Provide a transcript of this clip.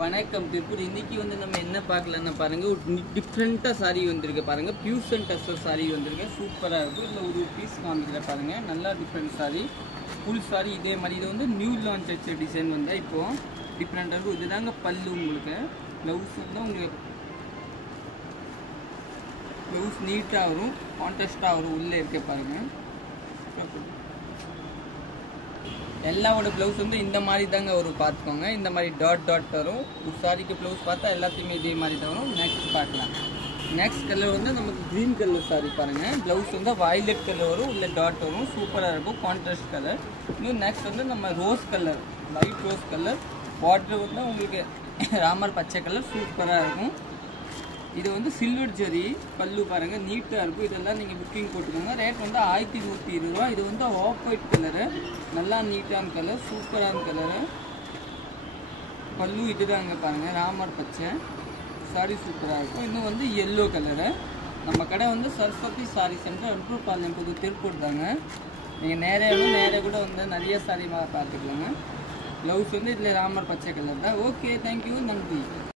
வணக்கம் திருப்பூர். இன்னைக்கு வந்து நம்ம என்ன பார்க்கலன்னா பாருங்க, ஒரு டிஃப்ரெண்டா சாரி வந்திருக்கு பாருங்க. பியூஸ் அண்ட் டஸ்ஸர் சாரி வந்திருக்கு, சூப்பரா இருக்கும். இதுல ஒரு பீஸ் காமிக்கிற பாருங்க, நல்லா டிஃப்ரெண்ட் சாரி, ஃபுல் சாரி இதே மாதிரி. இது வந்து நியூ லான்ச் ஆச்சு டிசைன் வந்தா இப்போ டிஃப்ரெண்டா இருக்கும். இதுதாங்க பல்லு. உங்களுக்கு ப்ளவுஸ் வந்து உங்களுக்கு ப்ளவுஸ் நீட்டாக வரும், கான்ட்ராஸ்டாக வரும். உள்ளே இருக்க பாருங்க, எல்லாவோட ப்ளவுஸ் வந்து இந்த மாதிரி தாங்க வரும். பார்த்துக்கோங்க, இந்த மாதிரி டாட் டாட் வரும். ஒரு சாரிக்கு ப்ளவுஸ் பார்த்தா எல்லாத்தையுமே இதே மாதிரி தான் வரும். நெக்ஸ்ட் பார்க்கலாம். நெக்ஸ்ட் கலர் வந்து நமக்கு க்ரீன் கலர் சாரி பாருங்கள். ப்ளவுஸ் வந்து வயலட் கலர் வரும், இல்லை டாட் வரும், சூப்பராக இருக்கும், கான்ட்ராஸ்ட் கலர். இன்னும் நெக்ஸ்ட் வந்து நம்ம rose colour, light rose colour. Border வந்து உங்களுக்கு ராமர் பச்சை கலர், சூப்பராக இருக்கும். இது வந்து சில்வர் ஜெரி பல்லு பாருங்கள், நீட்டாக இருக்கும். இதெல்லாம் நீங்கள் புக்கிங் போட்டுக்கோங்க. ரேட் வந்து 1120 ரூபா. இது வந்து ஆஃப் ஒயிட் கலரு, நல்லா நீட்டான கலர், சூப்பரான கலரு. பல்லு இதுதாங்க பாருங்கள், ராமர் பச்சை சாரி, சூப்பராக இருக்கும். இன்னும் வந்து எல்லோ கலரு. நம்ம கடை வந்து சரஸ்வதி சாரி சென்டர், அன்பூர்பாளையம், புது திருப்பூர் தாங்க. நீங்கள் நேராக கூட வந்து நிறைய சாரி பார்த்துக்கலாங்க. ப்ளவுஸ் வந்து இதில் ராமர் பச்சை கலர் தான். ஓகே, தேங்க்யூ, நன்றி.